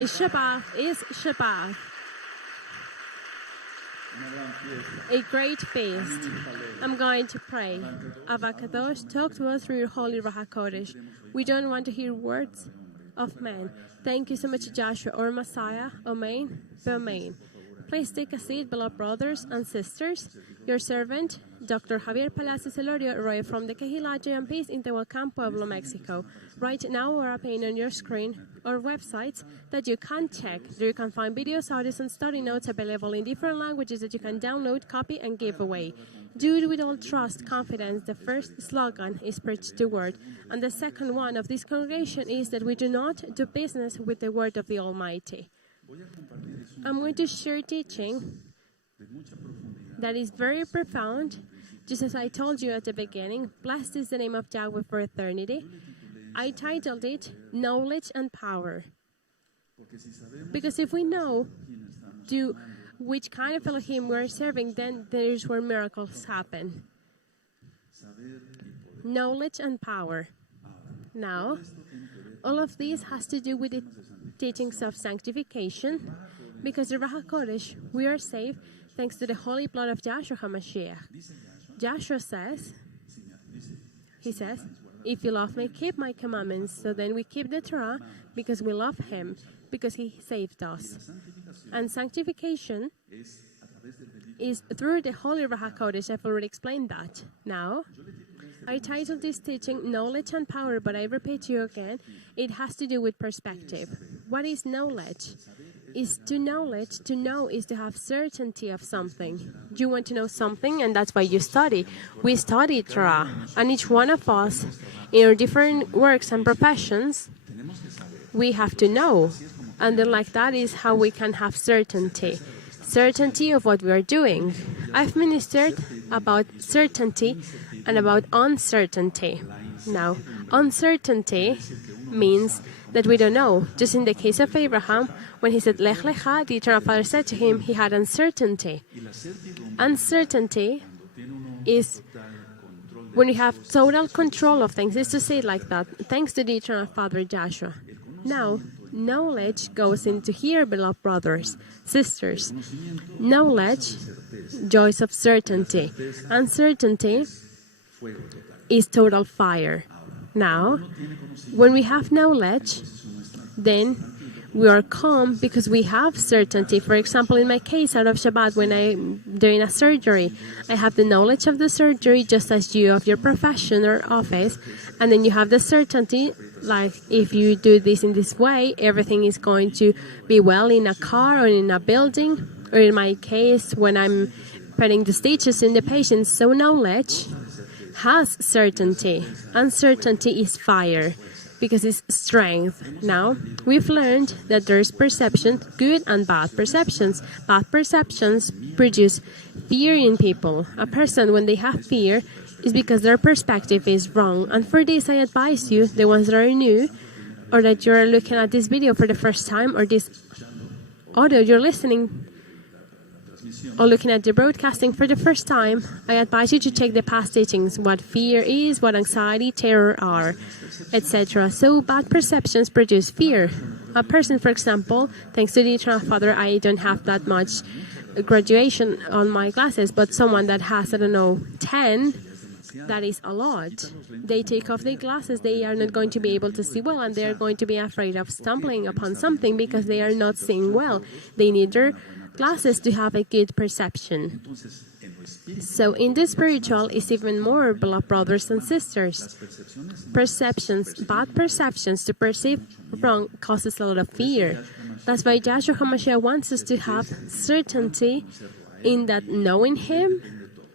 Shabbat is Shabbat, a great feast. I'm going to pray. Ava Kadosh, talk to us through your holy Roeh HaKodesh. We don't want to hear words of men. Thank you so much, Joshua, our Messiah. Amen. Amen. Please take a seat, beloved brothers and sisters. Your servant, Dr. Javier Palacios Celorio, Roeh from the Kehila Joy and Peace in Tehuacan, Pueblo, Mexico. Right now, we're appearing on your screen our websites that you can check. There you can find videos, audios, and study notes available in different languages that you can download, copy, and give away. Do it with all trust, confidence. The first slogan is preach the word. And the second one of this congregation is that we do not do business with the word of the Almighty. I'm going to share teaching that is very profound. Just as I told you at the beginning, blessed is the name of Yahweh for eternity. I titled it Knowledge and Power. Because if we know which kind of Elohim we're serving, then there's where miracles happen. Knowledge and power. Now, all of this has to do with the teachings of sanctification, because the Roeh HaKodesh, we are saved thanks to the holy blood of Joshua HaMashiach. Joshua says, he says, if you love me, keep my commandments. So then we keep the Torah because we love him, because he saved us. And sanctification is through the holy Roeh HaKodesh. I've already explained that. Now, I titled this teaching Knowledge and Power, but I repeat to you again, it has to do with perspective. What is knowledge? Is to knowledge. To know is to have certainty of something. You want to know something, and that's why you study. We study Torah, and each one of us, in our different works and professions, we have to know. And then like that is how we can have certainty. Certainty of what we are doing. I've ministered about certainty and about uncertainty. Now, uncertainty means that we don't know. Just in the case of Abraham, when he said, Lech Lecha, the Eternal Father said to him, he had uncertainty. Uncertainty is when you have total control of things. It's to say it like that, thanks to the Eternal Father, Joshua. Now, knowledge goes into here, beloved brothers, sisters. Knowledge, joys of certainty. Uncertainty is total fire. Now, when we have knowledge, then we are calm because we have certainty. For example, in my case, out of Shabbat, when I'm doing a surgery, I have the knowledge of the surgery just as you of your profession or office, and then you have the certainty, like if you do this in this way, everything is going to be well in a car or in a building, or in my case, when I'm putting the stitches in the patient. So knowledge has certainty. Uncertainty is fire, because it's strength. Now, we've learned that there's perception, good and bad perceptions. Bad perceptions produce fear in people. A person, when they have fear, is because their perspective is wrong. And for this, I advise you, the ones that are new, or that you're looking at this video for the first time, or this audio you're listening or looking at the broadcasting for the first time, I advise you to check the past teachings, what fear is, what anxiety, terror are, etc. So bad perceptions produce fear. A person, for example, thanks to the Eternal Father, I don't have that much graduation on my classes, but someone that has, 10, that is a lot. They take off their glasses, they are not going to be able to see well, and they are going to be afraid of stumbling upon something because they are not seeing well. They need their glasses to have a good perception. So in the spiritual is even more, beloved brothers and sisters. Perceptions, bad perceptions, to perceive wrong causes a lot of fear. That's why Joshua HaMashiach wants us to have certainty in that knowing him,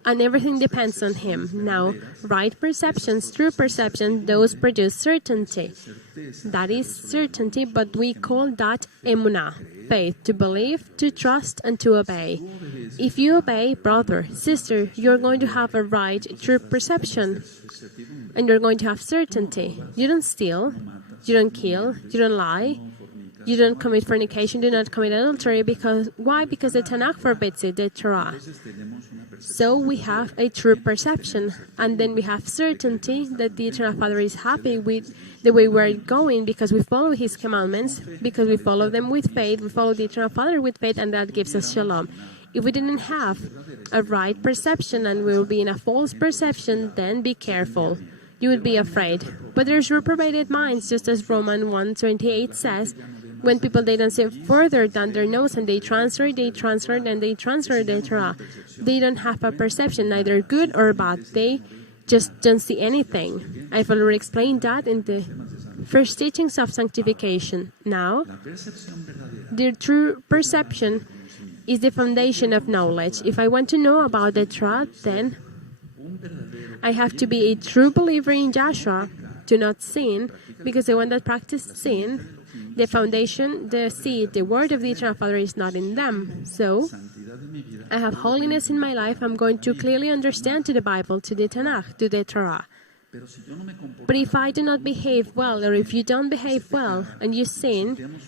and everything depends on him. Now, right perceptions, true perception, those produce certainty. That is certainty, but we call that emunah, faith, to believe, to trust, and to obey. If you obey, brother, sister, you're going to have a right, true perception, and you're going to have certainty. You don't steal, you don't kill, you don't lie, You don't commit fornication, do not commit adultery. Because why? Because the Tanakh forbids it, the Torah. So we have a true perception, and then we have certainty that the Eternal Father is happy with the way we're going because we follow His commandments, because we follow them with faith, we follow the Eternal Father with faith, and that gives us shalom. If we didn't have a right perception and we will be in a false perception, then be careful. You would be afraid. But there's reprobated minds, just as Romans 1:28 says, when people they don't see further than their nose and they transfer the Torah. They don't have a perception, neither good or bad. They just don't see anything. I've already explained that in the first teachings of sanctification. Now, the true perception is the foundation of knowledge. If I want to know about the Torah, then I have to be a true believer in Joshua, to not sin, because the one that practiced sin, the foundation, the seed, the word of the Eternal Father is not in them. So, I have holiness in my life. I'm going to clearly understand to the Bible, to the Tanakh, to the Torah. But if I do not behave well, or if you don't behave well, and you sin,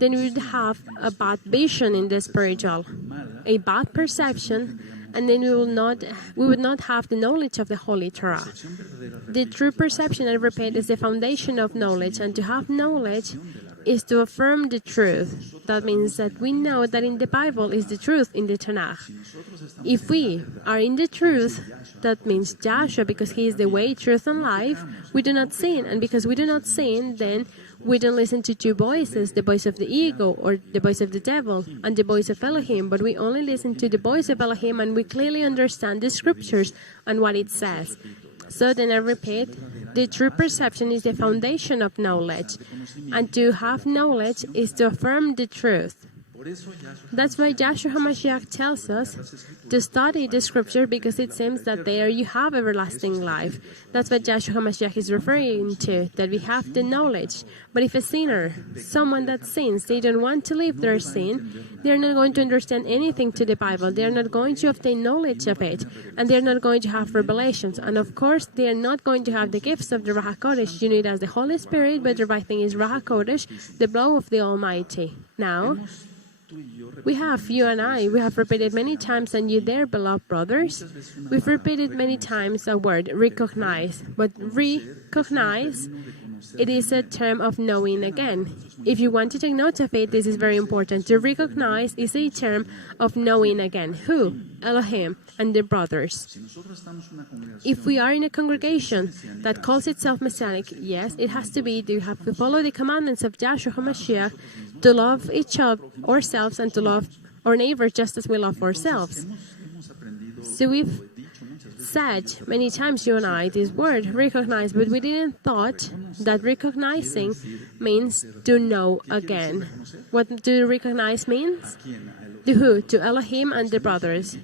then we would have a bad vision in the spiritual, a bad perception, and then we would not have the knowledge of the Holy Torah. The true perception, I repeat, is the foundation of knowledge, and to have knowledge is to affirm the truth. That means that we know that in the Bible is the truth in the Tanakh. If we are in the truth, that means Joshua, because he is the way, truth, and life, we do not sin. And because we do not sin, then we don't listen to two voices, the voice of the ego or the voice of the devil and the voice of Elohim, but we only listen to the voice of Elohim, and we clearly understand the scriptures and what it says. So then I repeat, the true perception is the foundation of knowledge, and to have knowledge is to affirm the truth. That's why Yahshua HaMashiach tells us to study the scripture, because it seems that there you have everlasting life. That's what Yahshua HaMashiach is referring to, that we have the knowledge. But if a sinner, someone that sins, they don't want to leave their sin, they're not going to understand anything to the Bible. They're not going to obtain knowledge of it, and they're not going to have revelations. And of course, they're not going to have the gifts of the Ruach HaKodesh. You need as the Holy Spirit, but the right thing is Ruach HaKodesh, the blow of the Almighty. Now, you and I, we have repeated many times, and you there, beloved brothers, we've repeated many times a word, recognize. But recognize, it is a term of knowing again. If you want to take note of it, this is very important. To recognize is a term of knowing again. Who? Elohim and the brothers. If we are in a congregation that calls itself Messianic, yes, it has to be, you have to follow the commandments of Yahshua HaMashiach, to love each other, ourselves, and to love our neighbor just as we love ourselves. So we've said many times, you and I, this word, recognize, but we didn't thought that recognizing means to know again. What do recognize means? To who? To Elohim and the brothers.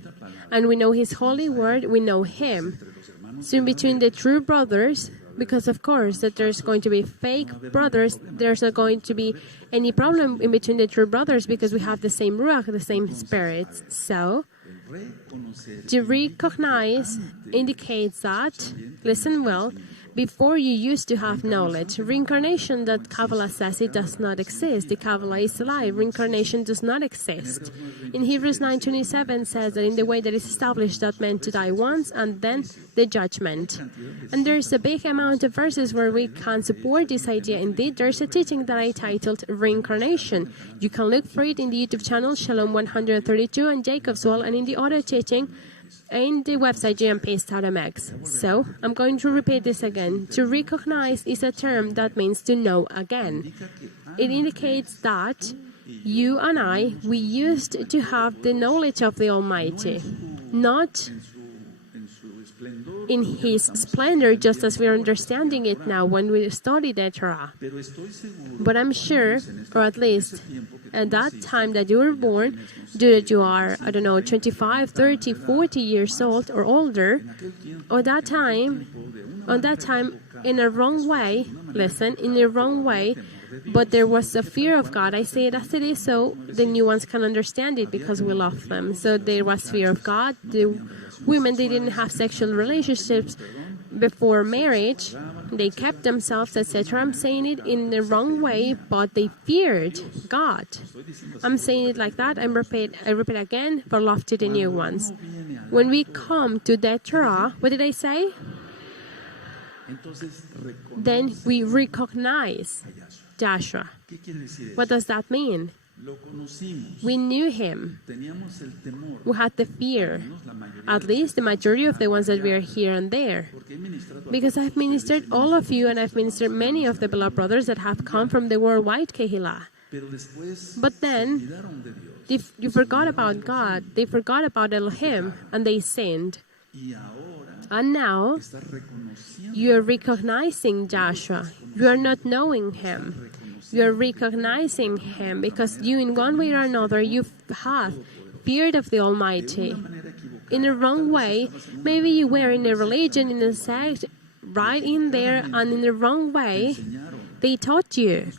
And we know His holy word, we know Him. So in between the true brothers, because of course that there's going to be fake brothers, there's not going to be any problem in between the true brothers, because we have the same Ruach, the same spirits. So, to recognize indicates that, listen well, before you used to have knowledge. Reincarnation, that Kabbalah says, it does not exist. The Kabbalah is a lie. Reincarnation does not exist. In Hebrews 9:27 says that in the way that is established that meant to die once and then the judgment. And there's a big amount of verses where we can support this idea. Indeed, there's a teaching that I titled Reincarnation. You can look for it in the YouTube channel Shalom 132 and Jacob's Well, and in the other teaching in the website gmp.mx. So, I'm going to repeat this again. To recognize is a term that means to know again. It indicates that you and I, we used to have the knowledge of the Almighty, not in His splendor, just as we are understanding it now when we study the Torah. But I'm sure, or at least at that time that you were born, due that you are, 25, 30, 40 years old or older, on that time, in a wrong way, listen, in a wrong way, but there was a fear of God. I say it as it is, so the new ones can understand it because we love them. So there was fear of God. The women, they didn't have sexual relationships before marriage. They kept themselves, etc. I'm saying it in the wrong way, but they feared God. I'm saying it like that. I repeat again for love to the new ones. When we come to the Torah, what did I say? Then we recognize Joshua. What does that mean? We knew him. We had the fear. At least the majority of the ones that we are here and there. Because I've ministered all of you and I've ministered many of the beloved brothers that have come from the worldwide Kehillah. But then, you forgot about God, they forgot about Elohim, and they sinned. And now, you are recognizing Joshua. You are not knowing him. You are recognizing him because you, in one way or another, you have feared of the Almighty. In a wrong way, maybe you were in a religion, in a sect, right in there, and in the wrong way, they taught you.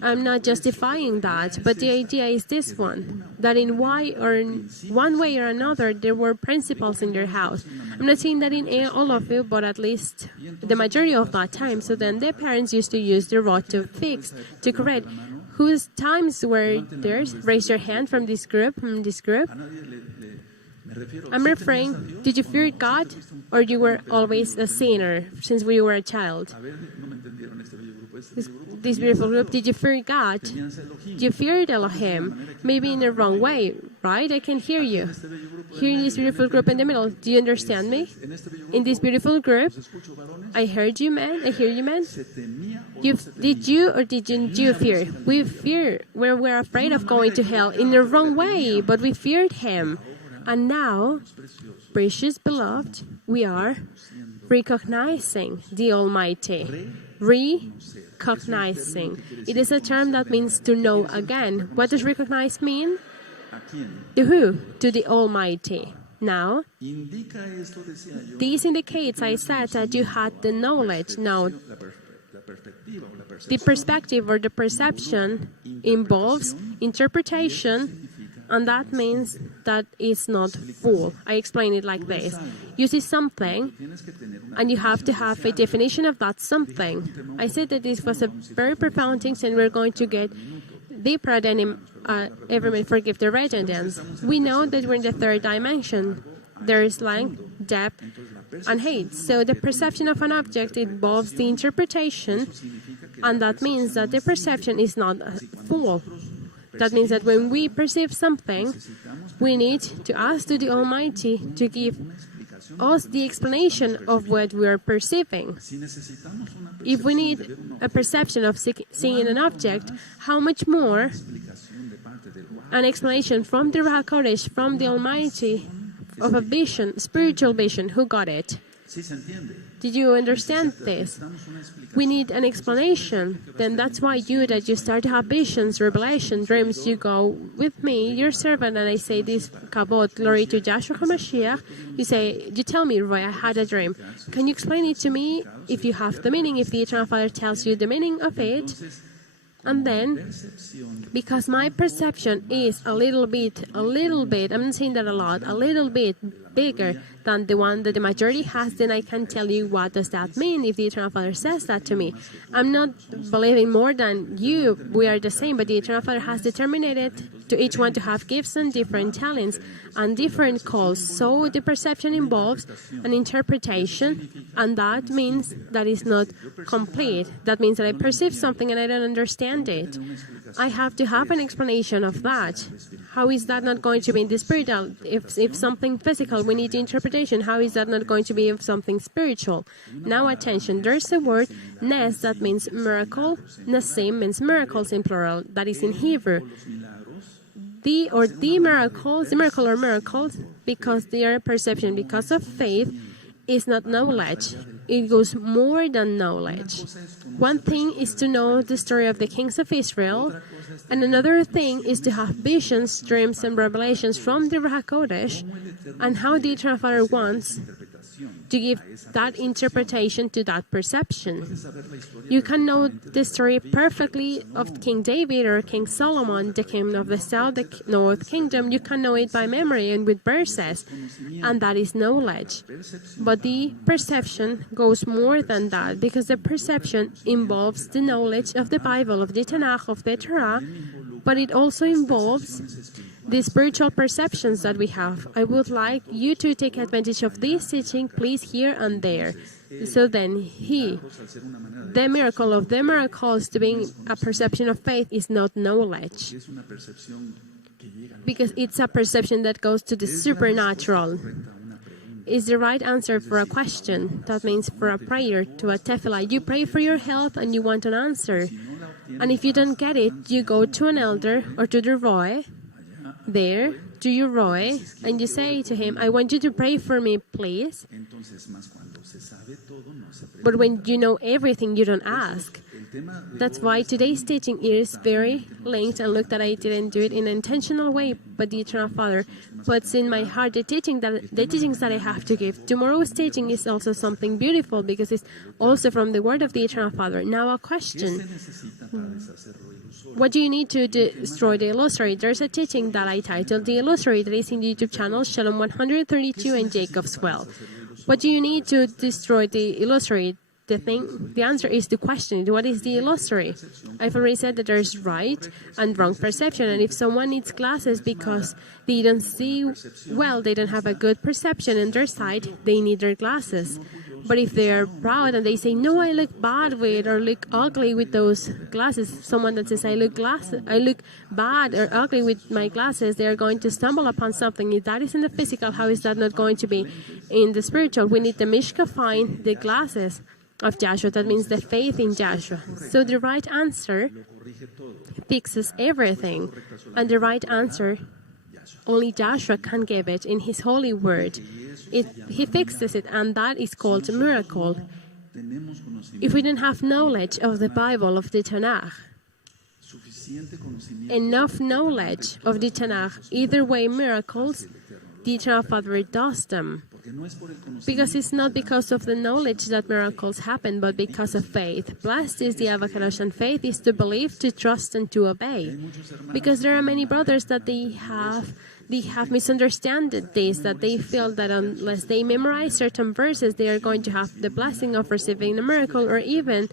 I'm not justifying that, but the idea is this one, that in one way or another, there were principles in your house. I'm not saying that in all of you, but at least the majority of that time. So then the parents used to use the rod to fix, to correct. Whose times were theirs? Raise your hand from this group, I'm referring, did you fear God, or you were always a sinner since we were a child? This beautiful group, did you fear God? You feared Elohim, maybe in the wrong way, right? I can hear you. Here in this beautiful group in the middle, do you understand me? In this beautiful group, I heard you, man. I hear you, man. Did you or didn't you fear? We fear. We're afraid of going to hell in the wrong way, but we feared Him. And now, precious beloved, we are recognizing the Almighty. Recognizing. It is a term that means to know again. What does recognize mean? To who? To the Almighty. Now, this indicates, I said, that you had the knowledge. Now, the perspective or the perception involves interpretation, and that means that it's not full. I explain it like this. You see something, and you have to have a definition of that something. I said that this was a very profound thing, and we're going to get deeper than in every minute. Forgive the redundance. We know that we're in the third dimension. There is length, depth, and height. So the perception of an object involves the interpretation, and that means that the perception is not full. That means that when we perceive something, we need to ask to the Almighty to give us the explanation of what we are perceiving. If we need a perception of seeing an object, how much more an explanation from the Ruach HaKodesh, from the Almighty, of a vision, spiritual vision, who got it? Did you understand this? We need an explanation. Then that's why you start to have visions, revelation, dreams. You go with me, your servant, and I say this kavod, glory to Joshua HaMashiach. You tell me, Roeh, I had a dream. Can you explain it to me if you have the meaning, if the Eternal Father tells you the meaning of it? And then, because my perception is a little bit, I'm not saying that a lot, a little bit bigger than the one that the majority has, then I can tell you what does that mean if the Eternal Father says that to me. I'm not believing more than you. We are the same, but the Eternal Father has determined it to each one to have gifts and different talents and different calls. So the perception involves an interpretation, and that means that it's not complete. That means that I perceive something and I don't understand it. I have to have an explanation of that. How is that not going to be in the spiritual? If something physical, we need the interpretation. How is that not going to be of something spiritual? Now attention, there's a word, nes, that means miracle. Nesim means miracles in plural. That is in Hebrew. The miracle or miracles, because they are perception, because of faith, is not knowledge. It goes more than knowledge. One thing is to know the story of the kings of Israel, and another thing is to have visions, dreams, and revelations from the Ruach HaKodesh, and how the Eternal Father wants to give that interpretation to that perception. You can know the story perfectly of King David or King Solomon, the king of the south, the north kingdom. You can know it by memory and with verses, and that is knowledge. But the perception goes more than that, because the perception involves the knowledge of the Bible, of the Tanakh, of the Torah, but it also involves the spiritual perceptions that we have. I would like you to take advantage of this teaching, please, here and there. So then, the miracle of the miracles to being a perception of faith is not knowledge, because it's a perception that goes to the supernatural. Is the right answer for a question. That means for a prayer, to a tefillah. You pray for your health and you want an answer. And if you don't get it, you go to an elder or to the Roeh, there, to your Roeh, and you say to him, I want you to pray for me, please. But when you know everything, you don't ask. That's why today's teaching is very linked, and look that I didn't do it in an intentional way, but the Eternal Father puts in my heart the teachings that I have to give. Tomorrow's teaching is also something beautiful, because it's also from the word of the Eternal Father. Now a question. What do you need to destroy the illusory? There's a teaching that I titled The Illusory that is in the YouTube channel Shalom 132 and Jacob's Well. What do you need to destroy the illusory? The answer is to question it. What is the illusory? I've already said that there's right and wrong perception, and if someone needs glasses because they don't see well, they don't have a good perception in their sight, they need their glasses. But if they are proud and they say, no, I look bad with or look ugly with those glasses, someone that says, I look bad or ugly with my glasses, they are going to stumble upon something. If that is in the physical, how is that not going to be in the spiritual? We need the mishkafine, the glasses of Joshua. That means the faith in Joshua. So the right answer fixes everything. And the right answer, only Joshua can give it in his holy word. He fixes it, and that is called a miracle. If we don't have knowledge of the Bible, of the Tanakh, enough knowledge of the Tanakh, either way miracles, the Eternal Father does them. Because it's not because of the knowledge that miracles happen, but because of faith. Blessed is the Avakadosh, and faith is to believe, to trust, and to obey. Because there are many brothers that they have misunderstood this, that they feel that unless they memorize certain verses, they are going to have the blessing of receiving a miracle, or even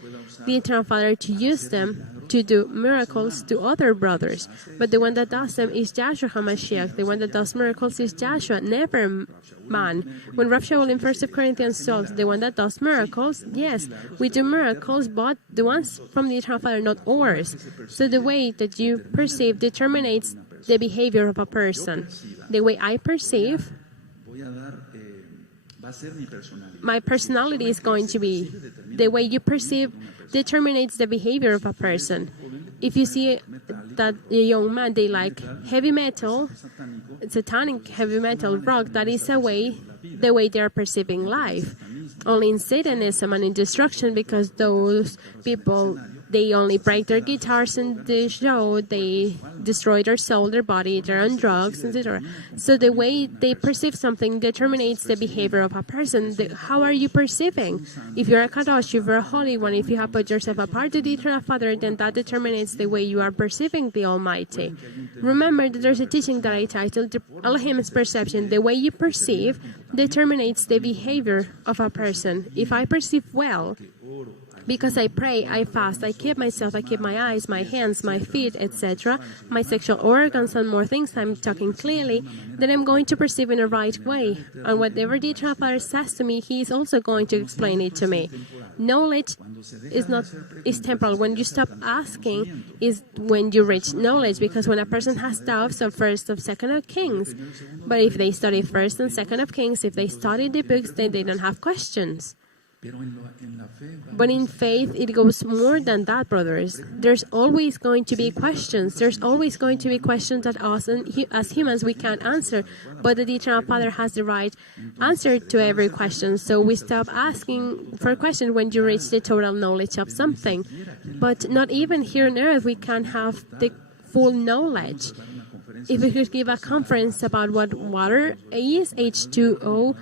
the Eternal Father to use them to do miracles to other brothers. But the one that does them is Joshua HaMashiach. The one that does miracles is Joshua, never man. When Rav Shaul in 1 Corinthians tells the one that does miracles, yes, we do miracles, but the ones from the Eternal Father, not ours. So the way that you perceive determines the behavior of a person. The way I perceive, my personality is going to be. The way you perceive determines the behavior of a person. If you see that a young man, they like heavy metal, satanic heavy metal rock, that is the way they are perceiving life. Only in Satanism and in destruction, because those people, they only break their guitars in the show, they destroy their soul, their body, they're on drugs, etc. So the way they perceive something determines the behavior of a person. How are you perceiving? If you're a kadosh, if you're a holy one, if you have put yourself apart to the Eternal Father, then that determines the way you are perceiving the Almighty. Remember that there's a teaching that I titled Elohim's Perception. The way you perceive determines the behavior of a person. If I perceive well, because I pray, I fast, I keep myself, I keep my eyes, my hands, my feet, etc., my sexual organs and more things, I'm talking clearly, then I'm going to perceive in the right way. And whatever the Eternal Father says to me, He is also going to explain it to me. Knowledge is temporal. When you stop asking is when you reach knowledge, because when a person has doubts of first of second of Kings, but if they study first and second of Kings, if they study the books, then they don't have questions. But in faith, it goes more than that, brothers. There's always going to be questions. There's always going to be questions that us, as humans, we can't answer. But the Eternal Father has the right answer to every question. So we stop asking for questions when you reach the total knowledge of something. But not even here on earth we can have the full knowledge. if we could give a conference about what water is, H2O,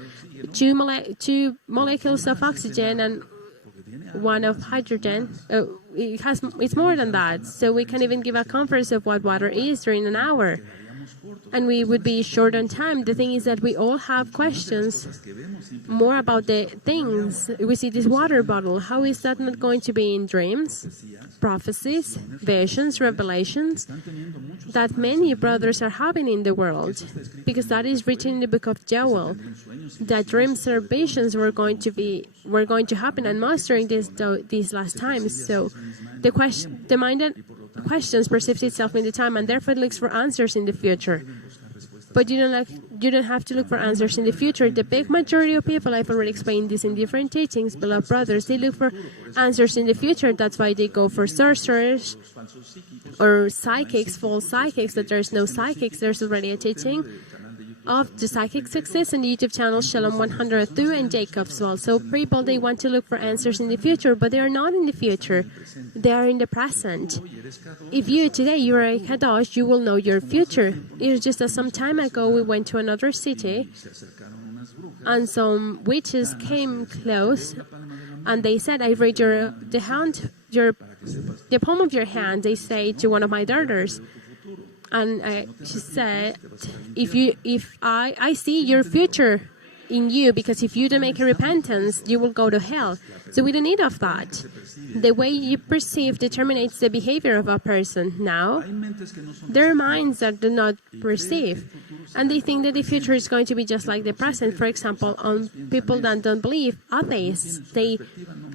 two molecules of oxygen and one of hydrogen, it's more than that. So we can even give a conference of what water is during an hour. And we would be short on time. The thing is that we all have questions more about the things. We see this water bottle. How is that not going to be in dreams, prophecies, visions, revelations that many brothers are having in the world? Because that is written in the book of Joel, that dreams or visions were going to happen and most during these last times. So the mind that questions perceives itself in the time and therefore looks for answers in the future. But you don't have to look for answers in the future. The big majority of people, I've already explained this in different teachings, beloved brothers, they look for answers in the future. That's why they go for sorcerers or psychics, false psychics, that there's no psychics. There's already a teaching of the psychic success in the YouTube channel Shalom 102 and Jacob's Well. So people, they want to look for answers in the future, but they are not in the future. They are in the present. If today you are a Kadosh, you will know your future. It's just that some time ago we went to another city and some witches came close and they said, I read the palm of your hand, they say to one of my daughters. And she said, if I see your future in you, because if you don't make a repentance, you will go to hell. So we don't need of that. The way you perceive determines the behavior of a person. Now, there are minds that do not perceive, and they think that the future is going to be just like the present. For example, on people that don't believe, atheists, they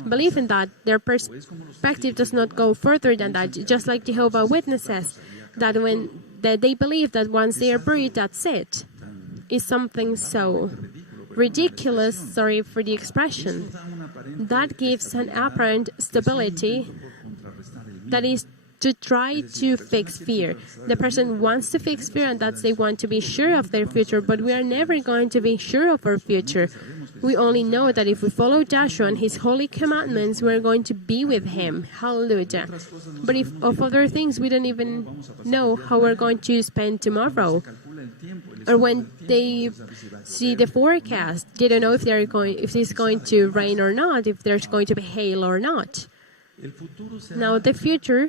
believe in that. Their perspective does not go further than that, just like Jehovah's Witnesses, that they believe that once they are buried, that's it. Is something so ridiculous, sorry for the expression, that gives an apparent stability that is to try to fix fear. The person wants to fix fear, and that's they want to be sure of their future, but we are never going to be sure of our future. We only know that if we follow Joshua and his holy commandments, we're going to be with him. Hallelujah. But if of other things, we don't even know how we're going to spend tomorrow. Or when they see the forecast, they don't know if it's going to rain or not, if there's going to be hail or not. Now, the future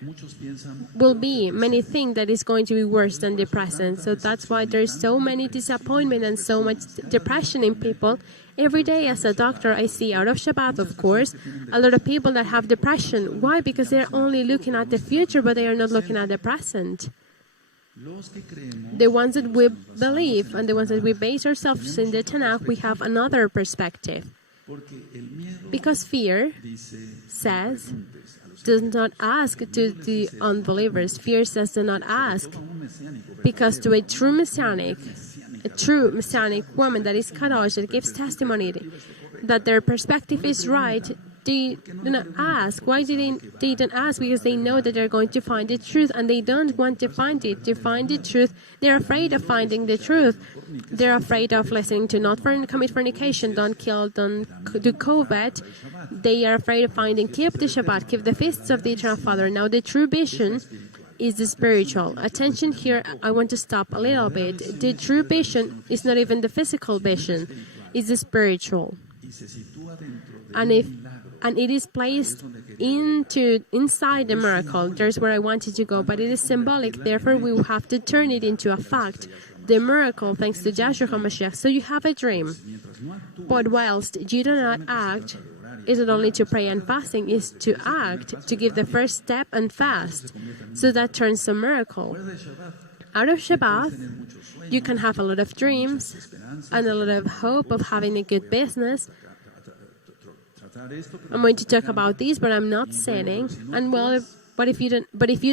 will be many things that is going to be worse than the present. So that's why there's so many disappointment and so much depression in people. Every day as a doctor, I see out of Shabbat, of course, a lot of people that have depression. Why? Because they're only looking at the future, but they are not looking at the present. The ones that we believe and the ones that we base ourselves in the Tanakh, we have another perspective. Because fear does not ask to the unbelievers. Fear says do not ask. Because to a true Messianic woman that is Kadosh, that gives testimony that their perspective is right, they do not ask. Why do they don't ask? Because they know that they're going to find the truth, and they don't want to find it. To find the truth, they're afraid of finding the truth. They're afraid of listening to not commit fornication, don't kill, don't do covet. They are afraid of finding keep the Shabbat, keep the feasts of the Eternal Father. Now, the true vision is the spiritual. Attention here, I want to stop a little bit. The true vision is not even the physical vision, it's the spiritual. And it is placed inside the miracle. There's where I wanted to go, but it is symbolic. Therefore, we will have to turn it into a fact. The miracle, thanks to Joshua HaMashiach. So you have a dream, but whilst you do not act, is not only to pray and fasting, is to act, to give the first step and fast. So that turns a miracle. Out of Shabbat, you can have a lot of dreams and a lot of hope of having a good business. I'm going to talk about this, but I'm not saying. And well, but if you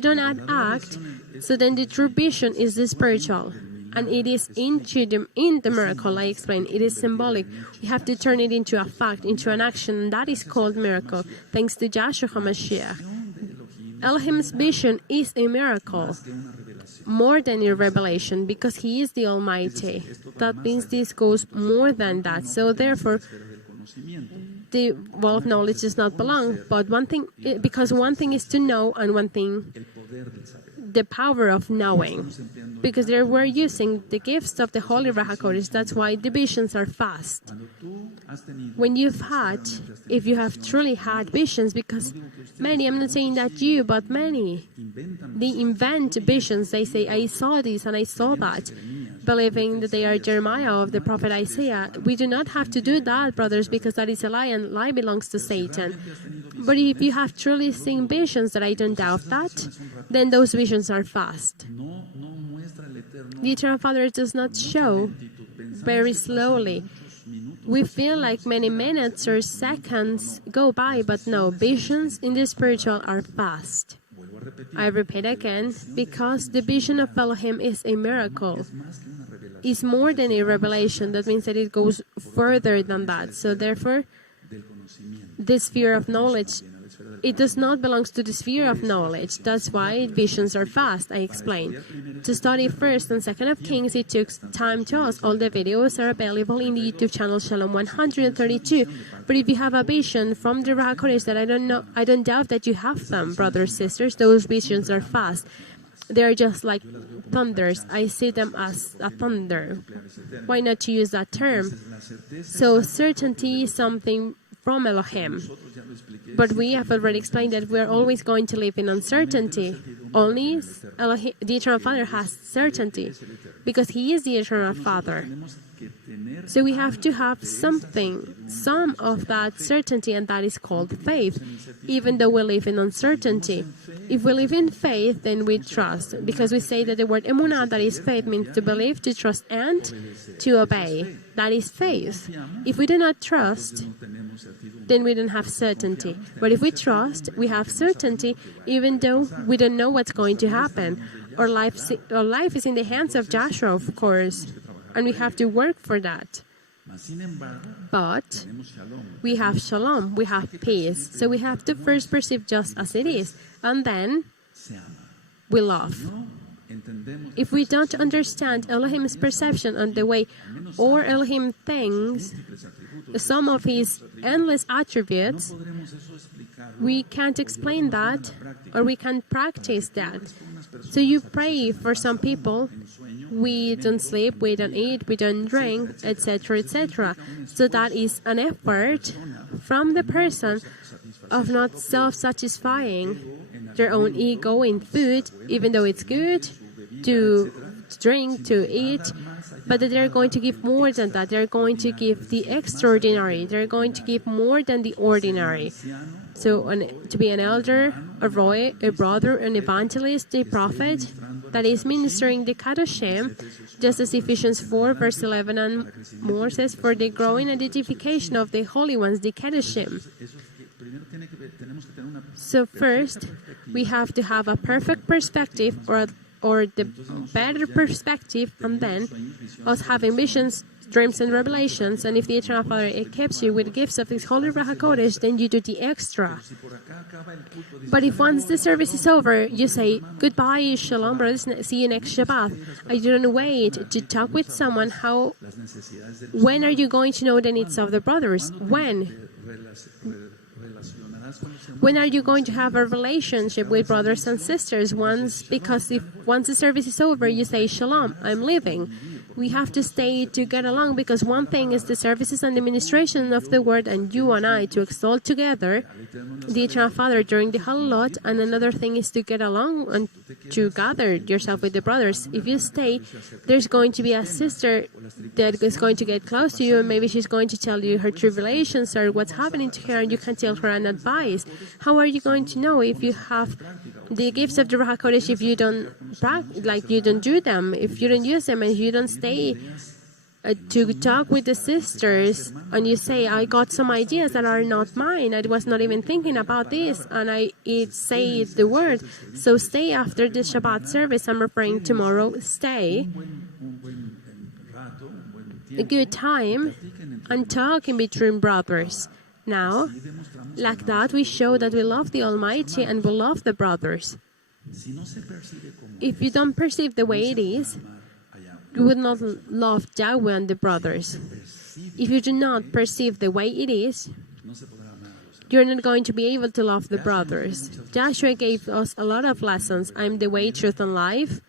don't act, so then the true vision is the spiritual, and it is in the miracle. I explained it is symbolic. We have to turn it into a fact, into an action, and that is called miracle. Thanks to Joshua HaMashiach, Elohim's vision is a miracle, more than a revelation, because He is the Almighty. That means this goes more than that. So therefore, the well of knowledge does not belong, but one thing, because one thing is to know, and one thing, the power of knowing, because they were using the gifts of the Holy Ruach HaKodesh. That's why the visions are fast. When if you have truly had visions, because many, I'm not saying that you, but many, they invent visions. They say, I saw this and I saw that, believing that they are Jeremiah of the prophet Isaiah. We do not have to do that, brothers, because that is a lie, and lie belongs to Satan. But if you have truly seen visions, that I don't doubt that, then those visions are fast. The Eternal Father does not show very slowly. We feel like many minutes or seconds go by, but no, visions in the spiritual are fast. I repeat again, because the vision of Elohim is a miracle. It's more than a revelation. That means that it goes further than that. So therefore, the sphere of knowledge, it does not belong to the sphere of knowledge. That's why visions are fast, I explained. To study 1st and 2nd of Kings, it took time to us. All the videos are available in the YouTube channel Shalom 132. But if you have a vision from the Ruach HaKodesh that I don't doubt that you have them, brothers, sisters, those visions are fast. They are just like thunders. I see them as a thunder. Why not to use that term? So certainty is something from Elohim. But we have already explained that we are always going to live in uncertainty. Only Elohim, the Eternal Father has certainty, because He is the Eternal Father. So we have to have some of that certainty, and that is called faith, even though we live in uncertainty. If we live in faith, then we trust, because we say that the word emunah, that is faith, means to believe, to trust, and to obey. That is faith. If we do not trust, then we don't have certainty. But if we trust, we have certainty, even though we don't know what's going to happen. Our life is in the hands of Joshua, of course, and we have to work for that. But we have shalom, we have peace. So we have to first perceive just as it is, and then we love. If we don't understand Elohim's perception on the way, or Elohim thinks, some of His endless attributes, we can't explain that, or we can't practice that. So you pray for some people, we don't sleep, we don't eat, we don't drink, etc., etc. So that is an effort from the person of not self-satisfying their own ego in food, even though it's good to drink, to eat, but that they're going to give more than that. They're going to give the extraordinary. They're going to give more than the ordinary. So to be an elder, a roeh, a brother, an evangelist, a prophet, that is ministering the Kadoshim, just as Ephesians 4, verse 11 and more says, for the growing identification of the holy ones, the Kadoshim. So first, we have to have a perfect perspective, or the better perspective, and then us having visions, dreams, and revelations. And if the Eternal Father equips you with gifts of His Holy Ruach HaKodesh, then you do the extra. But if once the service is over, you say, goodbye, shalom, brothers, see you next Shabbat. I didn't wait to talk with someone. When are you going to know the needs of the brothers? When are you going to have a relationship with brothers and sisters? Once the service is over, you say, shalom, I'm leaving. We have to stay to get along, because one thing is the services and the administration of the word, and you and I to exalt together the Eternal Father during the Halilot, and another thing is to get along and to gather yourself with the brothers. If you stay, there's going to be a sister that is going to get close to you, and maybe she's going to tell you her tribulations or what's happening to her, and you can tell her an advice. How are you going to know if you have the gifts of the Ruach HaKodesh if you don't you don't do them, if you don't use them, and you don't stay to talk with the sisters, and you say, I got some ideas that are not mine, I was not even thinking about this, and I say the word. So stay after the Shabbat service. I'm referring tomorrow. Stay a good time and talking between brothers. Now, like that, we show that we love the Almighty and we love the brothers. If you don't perceive the way it is, you would not love Yahweh and the brothers. If you do not perceive the way it is, you're not going to be able to love the brothers. Joshua gave us a lot of lessons. I'm the way, truth, and life,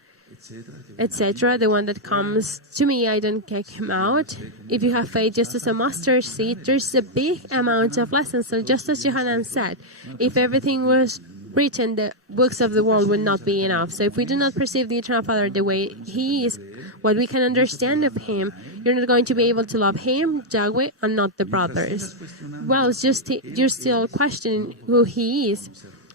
etc. The one that comes to me, I don't kick him out. If you have faith just as a mustard seed, there's a big amount of lessons. So just as Johanan said, if everything was written, the books of the world would not be enough. So if we do not perceive the Eternal Father the way He is, what we can understand of Him, you're not going to be able to love Him, Yahweh, and not the brothers. Well, it's just you're still questioning who He is.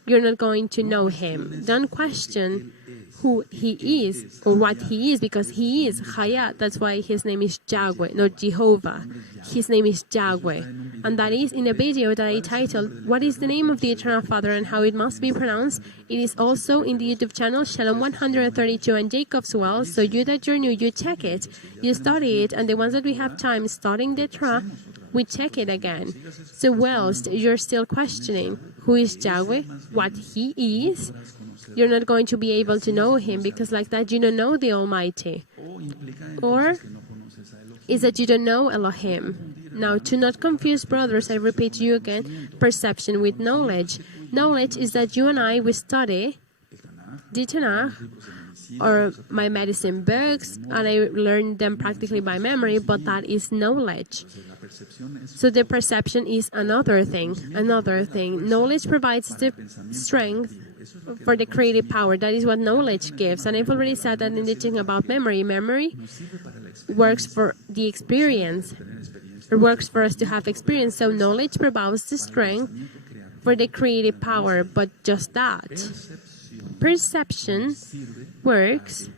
You're not going to know Him. Don't question who He is or what He is, because He is Hayat. That's why His name is Yahweh, not Jehovah. His name is Yahweh. And that is in a video that I titled, What is the name of the Eternal Father and how it must be pronounced? It is also in the YouTube channel Shalom 132 and Jacob's Well. So you that you're new, you check it, you study it, and the ones that we have time studying the Torah, we check it again. So whilst you're still questioning who is Yahweh, what He is, you're not going to be able to know Him, because like that you don't know the Almighty. Or is that you don't know Elohim. Now, to not confuse brothers, I repeat to you again, perception with knowledge. Knowledge is that you and I, we study the Tanakh or my medicine books, and I learn them practically by memory, but that is knowledge. So the perception is another thing. Knowledge provides the strength for the creative power. That is what knowledge gives. And I've already said that in the thing about memory. Memory works for the experience. It works for us to have experience. So knowledge provides the strength for the creative power, but just that. Perception works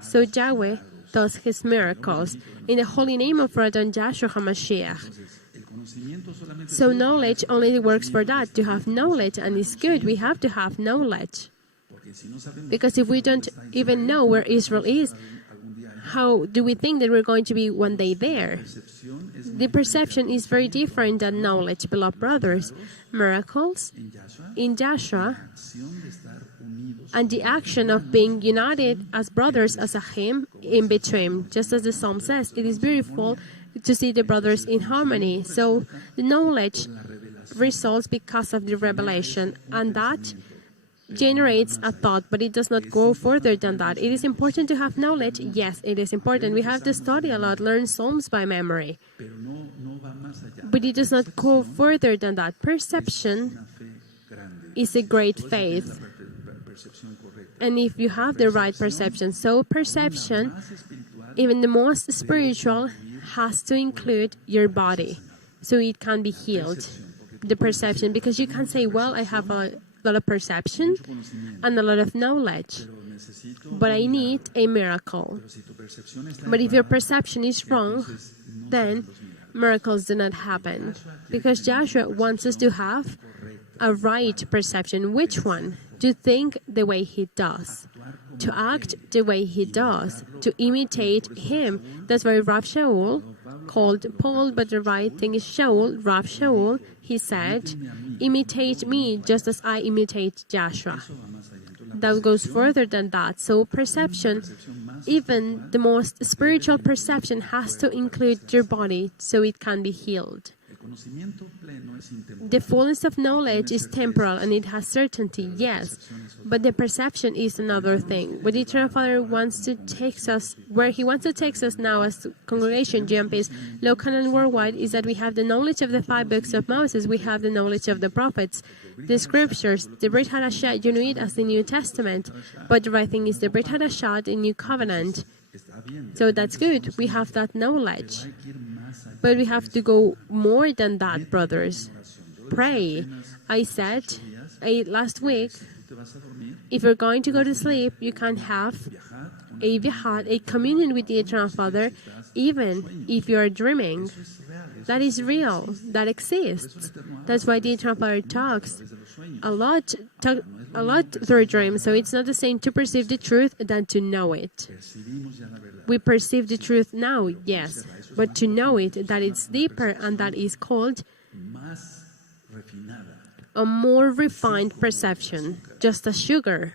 so Yahweh does His miracles in the holy name of Radon Yahshua HaMashiach. So knowledge only works for that, to have knowledge, and it's good. We have to have knowledge. Because if we don't even know where Israel is, how do we think that we're going to be one day there? The perception is very different than knowledge, beloved brothers. Miracles in Joshua and the action of being united as brothers, as a hymn in between. Just as the psalm says, it is beautiful to see the brothers in harmony. So the knowledge results because of the revelation, and that generates a thought, but it does not go further than that. It is important to have knowledge. Yes, it is important. We have to study a lot, learn psalms by memory. But it does not go further than that. Perception is a great faith. And if you have the right perception, so perception, even the most spiritual, has to include your body, so it can be healed. The perception, because you can say, well, I have a lot of perception and a lot of knowledge, but I need a miracle. But if your perception is wrong, then miracles do not happen, because Joshua wants us to have a right perception. Which one? To think the way he does, to act the way he does, to imitate him. That's why Rav Shaul, called Paul, but the right thing is Shaul, Rav Shaul, he said, imitate me just as I imitate Joshua. That goes further than that. So perception, even the most spiritual perception, has to include your body so it can be healed. The fullness of knowledge is temporal and it has certainty, yes, but the perception is another thing. What the Eternal Father wants to take us, where He wants to take us now as congregation, GMPs, local and worldwide, is that we have the knowledge of the 5 books of Moses, we have the knowledge of the prophets, the scriptures, the Brit Hadashah, you know it as the New Testament, but the right thing is the Brit Hadashah, the New Covenant. So that's good, we have that knowledge. But we have to go more than that, brothers. Pray. I said last week, if you're going to go to sleep, you can have a vihad, a communion with the Eternal Father, even if you are dreaming. That is real. That exists. That's why the Eternal Father talks a lot through dreams. So it's not the same to perceive the truth than to know it. We perceive the truth now, yes, but to know it, that it's deeper, and that is called a more refined perception, just as sugar.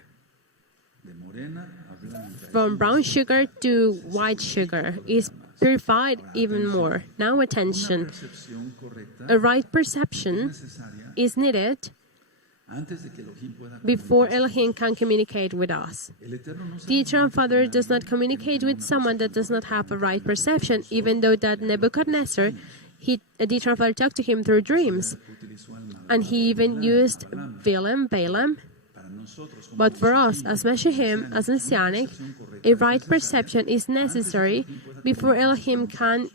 From brown sugar to white sugar is purified even more. Now attention. A right perception is needed before Elohim can communicate with us. The Eternal Father does not communicate with someone that does not have a right perception, even though that Nebuchadnezzar, the Eternal Father talked to him through dreams. And he even used Balaam. But for us, as Meshachim, as Messianic, a right perception is necessary before Elohim can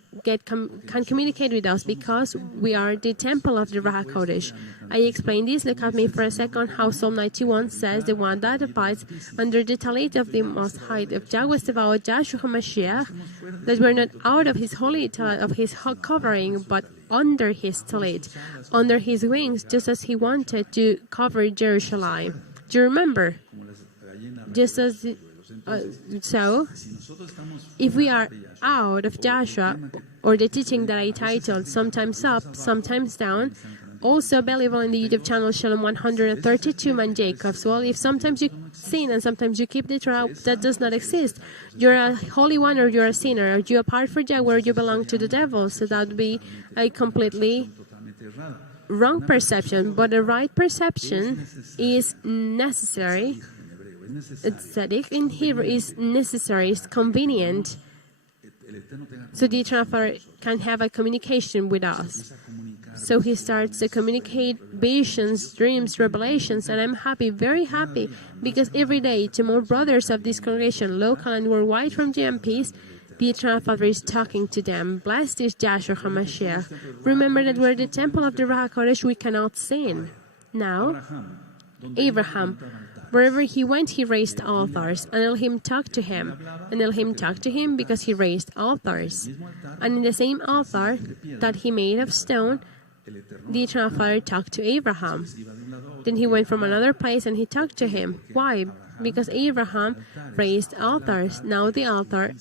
communicate with us, because we are the temple of the Ruach HaKodesh. I explain this. Look at me for a second how Psalm 91 says, the one that abides under the talit of the Most High, of Yahweh Sebaot, Yahshua HaMashiach, that we're not out of his holy talit, of his covering, but under his talit, under his wings, just as he wanted to cover Jerusalem. Do you remember? Just as so, if we are out of Joshua, or the teaching that I titled sometimes up, sometimes down, also available in the YouTube channel Shalom 132 Man Jacobs. Well, if sometimes you sin and sometimes you keep the Torah, that does not exist. You're a holy one or you're a sinner. Are you apart from Yahweh or you belong to the devil? So that would be a completely wrong perception. But the right perception is necessary. Tzaddik in Hebrew is necessary, it's convenient. So the Eternal Father can have a communication with us. So he starts to communicate visions, dreams, revelations, and I'm happy, very happy, because every day to more brothers of this congregation, local and worldwide from GMPs, the Eternal Father is talking to them. Blessed is Yahshua HaMashiach. Remember that we're the temple of the Ruach HaKodesh, we cannot sin. Now, Abraham, wherever he went, he raised altars, and Elohim talked to him. And Elohim talked to him because he raised altars. And in the same altar that he made of stone, the Eternal Father talked to Abraham. Then he went from another place and he talked to him. Why? Because Abraham raised altars. Now the altar,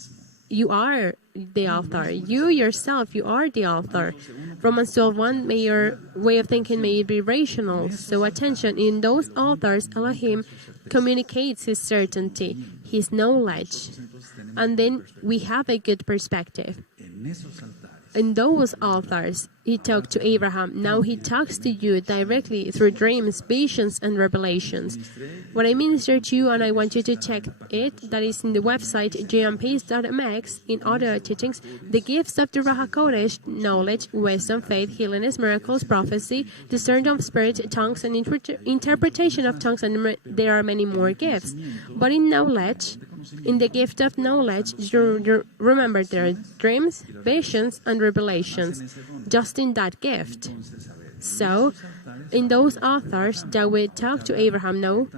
you are the altar. You yourself, you are the altar. Romans 12:1, may your way of thinking may it be rational. So attention, in those altars, Elohim communicates his certainty, his knowledge. And then we have a good perspective. In those altars, he talked to Abraham. Now he talks to you directly through dreams, visions, and revelations. What I minister to you, and I want you to check it, that is in the website gmps.mx, in audio teachings, the gifts of the Ruach HaKodesh, knowledge, wisdom, faith, healings, miracles, prophecy, discernment of spirit, tongues, and interpretation of tongues, and there are many more gifts. But in knowledge, in the gift of knowledge, you remember there are dreams, visions, and revelations, just in that gift. So, in those authors, Yahweh talked to Abraham. No,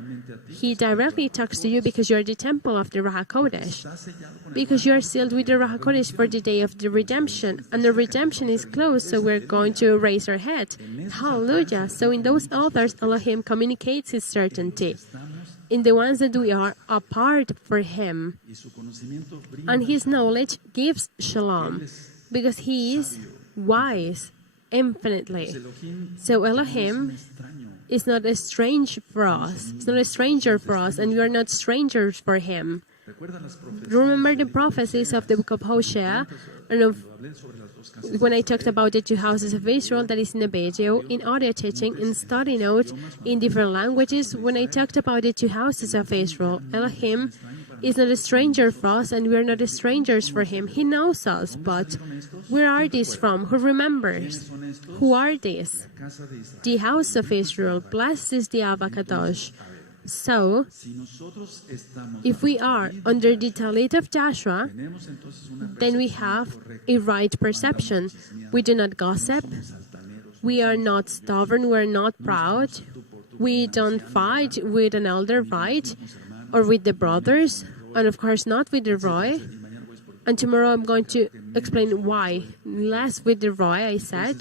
he directly talks to you because you are the temple of the Ruach HaKodesh, because you are sealed with the Ruach HaKodesh for the day of the redemption, and the redemption is close, so we're going to raise our head. Hallelujah! So in those authors, Elohim communicates his certainty. In the ones that we are apart for him, and his knowledge gives shalom, because he is wise infinitely. So Elohim is not a stranger for us. It's not a stranger for us, and we are not strangers for him. Remember the prophecies of the book of Hosea, and of when I talked about the two houses of Israel, that is in the video, in audio teaching, in study notes, in different languages. When I talked about the two houses of Israel, Elohim is not a stranger for us, and we are not strangers for him. He knows us, but where are these from? Who remembers? Who are these? The house of Israel. Blessed is the Abba Kadosh. So, if we are under the talit of Joshua, then we have a right perception. We do not gossip. We are not stubborn. We are not proud. We don't fight with an elder, right? Or with the brothers. And of course, not with the Roeh. And tomorrow I'm going to explain why. Less with the Roeh, I said.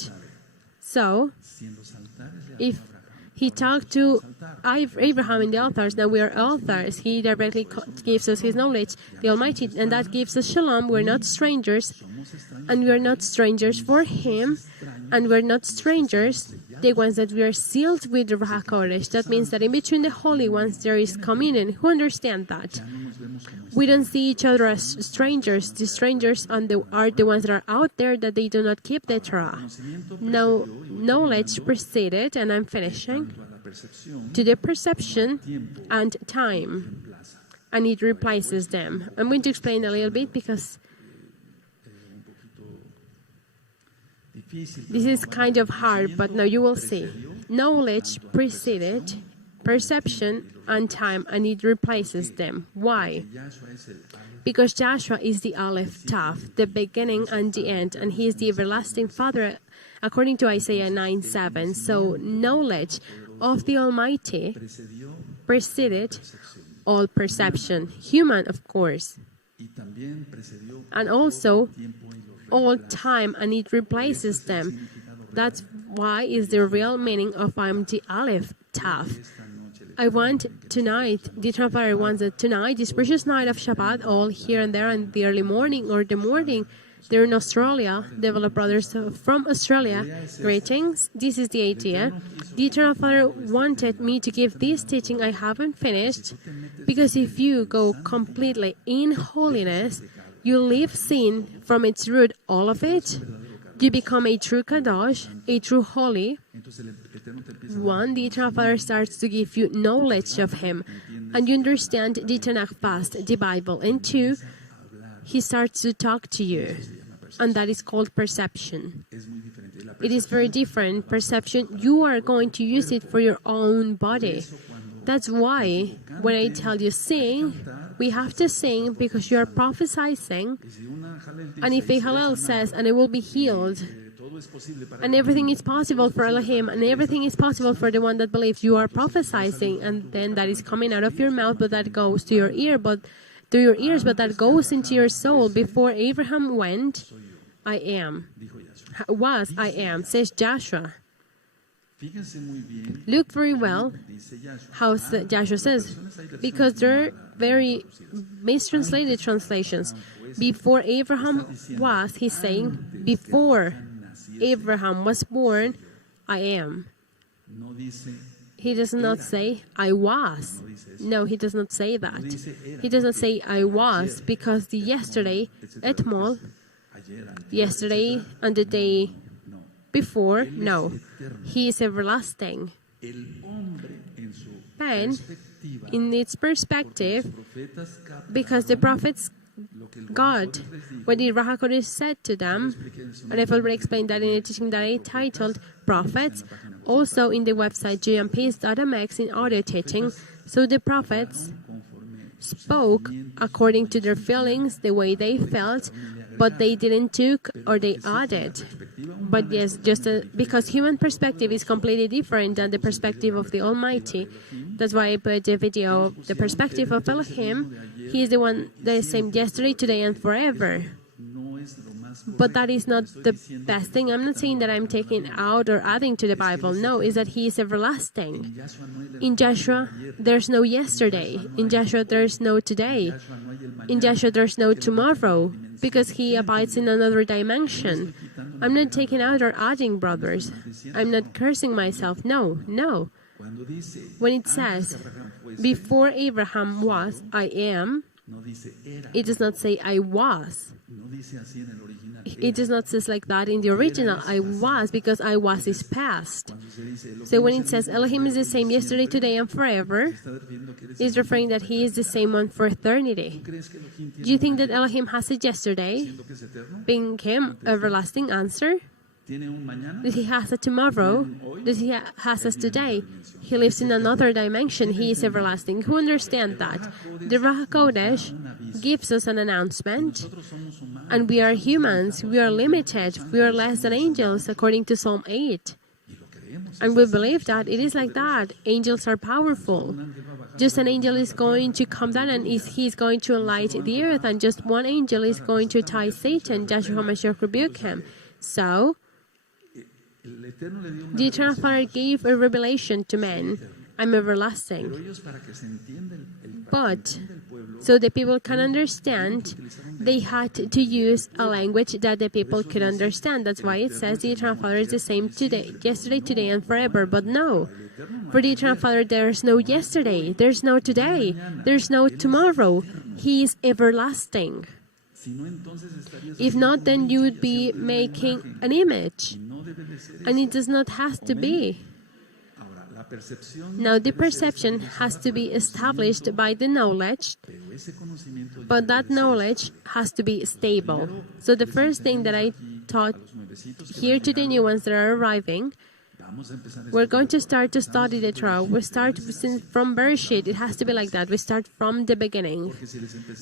So, if he talked to Abraham in the altars, now we are altars. He directly gives us his knowledge, the Almighty, and that gives us shalom. We're not strangers, and we are not strangers for him, and we're not strangers, the ones that we are sealed with the Ruach HaKodesh. That means that in between the holy ones there is communion. Who understand that? We don't see each other as strangers. The strangers are the ones that are out there that they do not keep the Torah. Now, knowledge preceded, and I'm finishing, to the perception and time, and it replaces them. I'm going to explain a little bit because this is kind of hard, but now you will see. Knowledge preceded perception and time, and it replaces them. Why? Because Joshua is the Aleph Tav, the beginning and the end, and he is the everlasting Father, according to Isaiah 9:7. So knowledge of the Almighty preceded all perception, human, of course, and also all time, and it replaces them. That's why is the real meaning of I'm the Aleph Tav. I want tonight, the Eternal Father wants that tonight, this precious night of Shabbat, all here and there, and the early morning or the morning, they're in Australia, developed brothers from Australia, greetings. This is the idea. The Eternal Father wanted me to give this teaching. I haven't finished, because if you go completely in holiness, you leave sin from its root, all of it. You become a true Kadosh, a true holy. One, the Eternal Father starts to give you knowledge of Him, and you understand the Tanakh fast, the Bible. And two, He starts to talk to you, and that is called perception. It is very different. Perception, you are going to use it for your own body. That's why when I tell you sing, we have to sing because you are prophesying. And if a Hallel says, and it will be healed, and everything is possible for Elohim, and everything is possible for the one that believes, you are prophesying, and then that is coming out of your mouth, but that goes to your ear, but to your ears, but that goes into your soul. Before Abraham went, I am. Was, I am, says Joshua. Look very well how Joshua says, because they're very mistranslated translations. Before Abraham was, he's saying, before Abraham was born, I am. He does not say, I was. No, he does not say that. He does not say, I was, because the yesterday, etmol, yesterday and the day before, no. He is everlasting. And in its perspective, because the prophets, God, what the Ruach HaKodesh said to them, and I've already explained that in a teaching that I titled Prophets, also in the website gmps.mx in audio teaching. So the prophets spoke according to their feelings, the way they felt, but they didn't took or they added. But yes, just because human perspective is completely different than the perspective of the Almighty. That's why I put the video, the perspective of Elohim. He is the one that is same yesterday, today, and forever. But that is not the best thing. I'm not saying that I'm taking out or adding to the Bible. No, is that He is everlasting. In Joshua, there's no yesterday. In Joshua, there's no today. In Joshua, there's no tomorrow, because He abides in another dimension. I'm not taking out or adding, brothers. I'm not cursing myself. No, no. When it says, before Abraham was, I am, it does not say I was. It does not say like that in the original, I was, because I was is past. So when it says Elohim is the same yesterday, today, and forever, it's referring that He is the same one for eternity. Do you think that Elohim has a yesterday, being Him, everlasting answer? Does He has a tomorrow? Does He has us today? He lives in another dimension. He is everlasting. Who understand that? The Ruach HaKodesh gives us an announcement, and we are humans. We are limited. We are less than angels, according to Psalm 8. And we believe that it is like that. Angels are powerful. Just an angel is going to come down and he's going to light the earth, and just one angel is going to tie Satan. Joshua HaMashiach rebuked him. So, the Eternal Father gave a revelation to men, I'm everlasting. But so the people can understand, they had to use a language that the people could understand. That's why it says the Eternal Father is the same today, yesterday, today, and forever. But no, for the Eternal Father, there's no yesterday, there's no today, there's no tomorrow. He is everlasting. If not, then you would be making an image, and it does not have to be. Now, the perception has to be established by the knowledge, but that knowledge has to be stable. So the first thing that I taught here to the new ones that are arriving, we're going to start to study the Torah. We start from Bereshit. It has to be like that. We start from the beginning.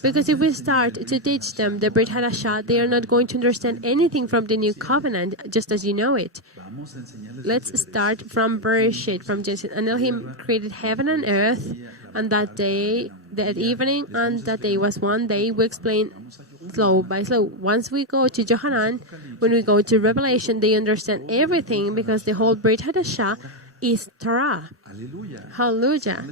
Because if we start to teach them the Brit Hadashah, they are not going to understand anything from the New Covenant, just as you know it. Let's start from Bereshit, from Genesis. And Elohim created heaven and earth, and that day, that evening, and that day was one day. We explain slow by slow. Once we go to Yohanan, when we go to Revelation, they understand everything because the whole Brit Hadashah is Torah. Hallelujah.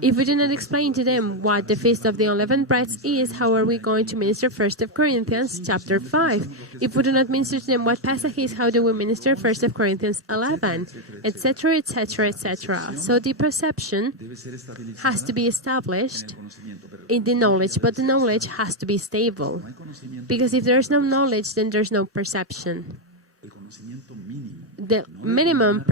If we do not explain to them what the Feast of the Unleavened Breads is, how are we going to minister 1 Corinthians chapter 5? If we do not minister to them what Pesach is, how do we minister 1 Corinthians 11? Etc., etc., etc. So the perception has to be established in the knowledge, but the knowledge has to be stable. Because if there's no knowledge, then there's no perception. The minimum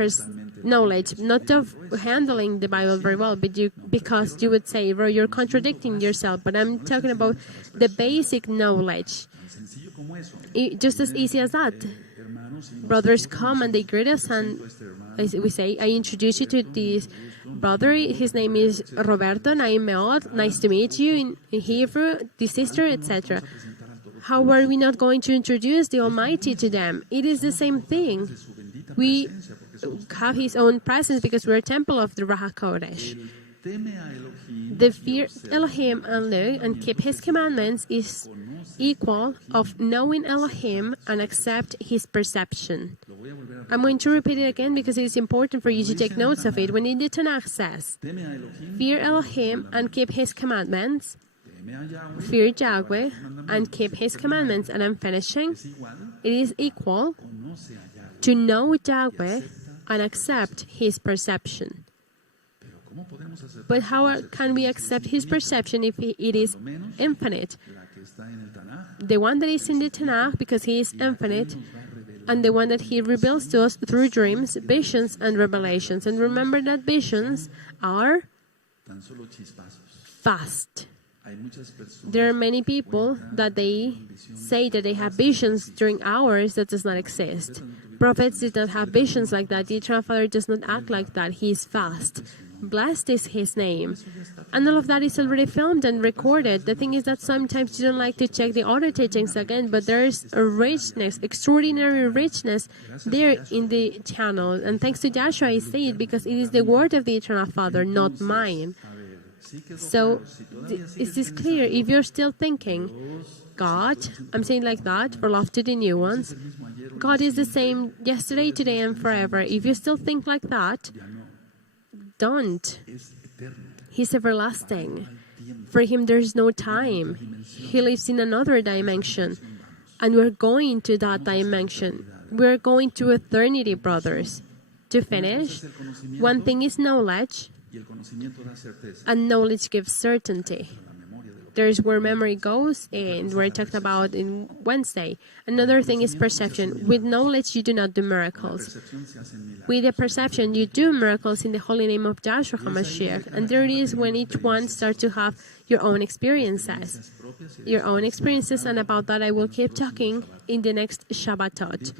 knowledge, not of handling the Bible very well, but because you would say, Roeh, you're contradicting yourself. But I'm talking about the basic knowledge. Just as easy as that. Brothers come and they greet us, and we say, I introduce you to this brother. His name is Roberto. Naim Meod. Nice to meet you in Hebrew, the sister, etc. How are we not going to introduce the Almighty to them? It is the same thing. We have His own presence because we're a temple of the Ruach HaKodesh. The fear Elohim and keep His commandments is equal of knowing Elohim and accept His perception. I'm going to repeat it again because it is important for you to take notes of it. When in the Tanakh says, fear Elohim and keep His commandments, fear Yahweh and keep His commandments, and I'm finishing, it is equal to know Yahweh and accept His perception. But how can we accept His perception if it is infinite? The one that is in the Tanakh, because He is infinite, and the one that He reveals to us through dreams, visions, and revelations. And remember that visions are fast. There are many people that they say that they have visions during hours that does not exist. Prophets did not have visions like that. The Eternal Father does not act like that. He is fast. Blessed is His name. And all of that is already filmed and recorded. The thing is that sometimes you don't like to check the other teachings again, but there is a richness, extraordinary richness there in the channel. And thanks to Joshua, I say it because it is the word of the Eternal Father, not mine. So, is this clear? If you're still thinking, God, I'm saying like that, for love to the new ones, God is the same yesterday, today, and forever. If you still think like that, don't. He's everlasting. For Him, there's no time. He lives in another dimension. And we're going to that dimension. We're going to eternity, brothers. To finish, one thing is knowledge, and knowledge gives certainty. There's where memory goes, and we're talking about in Wednesday. Another thing is perception. With knowledge, you do not do miracles. With the perception, you do miracles in the holy name of Joshua HaMashiach. And there it is when each one starts to have your own experiences. Your own experiences, and about that I will keep talking in the next Shabbatot.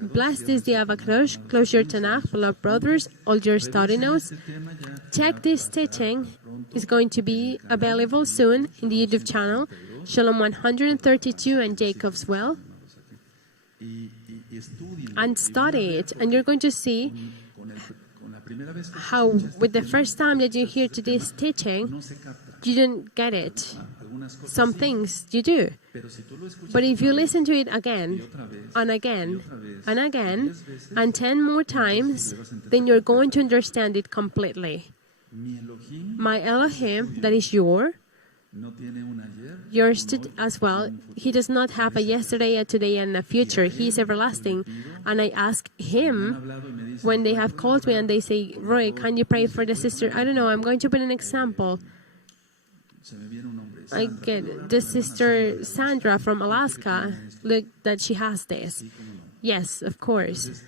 Blessed is the Avakrosh. Close your Tanakh, beloved brothers, all your study notes. Check this teaching. It's going to be available soon in the YouTube channel, Shalom 132 and Jacob's Well. And study it, and you're going to see how with the first time that you hear to this teaching, you don't get it. Some things you do. But if you listen to it again, and again, and again, and 10 more times, then you're going to understand it completely. My Elohim, that is yours as well. He does not have a yesterday, a today, and a future. He is everlasting. And I ask him when they have called me and they say, Roeh, can you pray for the sister? I don't know. I'm going to put an example. I get the sister Sandra from Alaska. Look, that she has this. Yes, of course.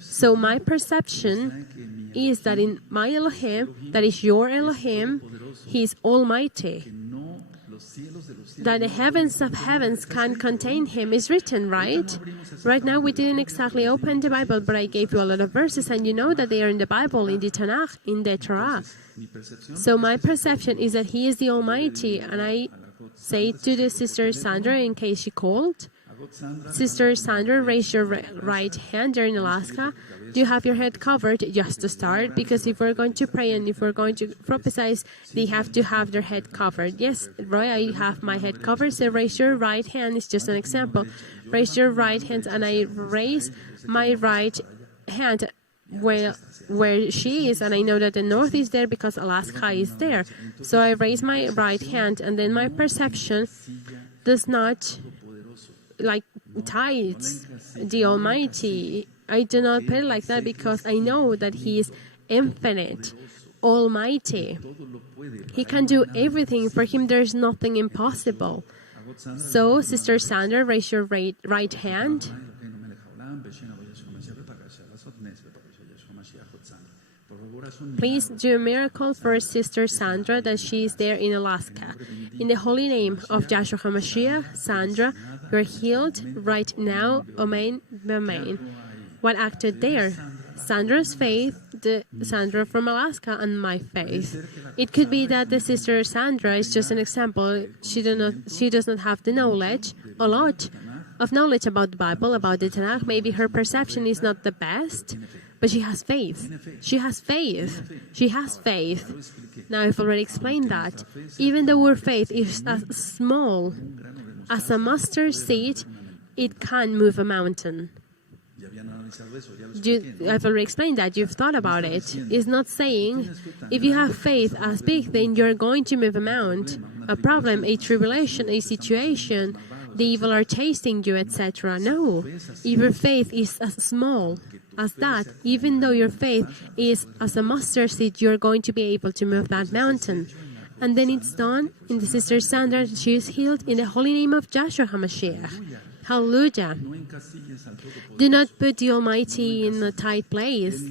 So my perception is that in my Elohim, that is your Elohim, He is almighty. That the heavens of heavens can contain Him is written, right? Right now we didn't exactly open the Bible, but I gave you a lot of verses, and you know that they are in the Bible, in the Tanakh, in the Torah. So my perception is that He is the Almighty, and I say to the sister Sandra, in case she called, Sister Sandra, raise your right hand there in Alaska. Do you have your head covered? Just to start, because if we're going to pray and if we're going to prophesy, they have to have their head covered. Yes, Roeh, I have my head covered, so raise your right hand. It's just an example. Raise your right hand, and I raise my right hand where she is, and I know that the north is there because Alaska is there. So I raise my right hand, and then my perception does not tides the Almighty. I do not put it like that because I know that He is infinite, almighty. He can do everything. For Him there is nothing impossible. So, Sister Sandra, raise your right hand. Please do a miracle for Sister Sandra that she is there in Alaska. In the holy name of Yahshua HaMashiach, Sandra, you are healed right now. Amen. Amen. What acted there? Sandra's faith, the Sandra from Alaska, and my faith. It could be that the sister Sandra is just an example. She does not have the knowledge, a lot of knowledge about the Bible, about the Tanakh. Maybe her perception is not the best, but she has faith. She has faith. She has faith. Now, I've already explained that. Even though our faith is as small as a mustard seed, it can move a mountain. I've already explained that. You've thought about it. It's not saying if you have faith as big, then you're going to move a mountain, a problem, a tribulation, a situation, the evil are tasting you, etc. No. If your faith is as small as that, even though your faith is as a mustard seed, you're going to be able to move that mountain. And then it's done. In the sister Sandra, she is healed in the holy name of Yahshua HaMashiach. Hallelujah. Do not put the Almighty in a tight place.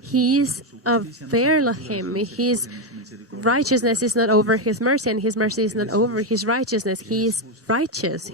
He is a fair Elohim. His righteousness is not over His mercy, and His mercy is not over His righteousness. He is righteous.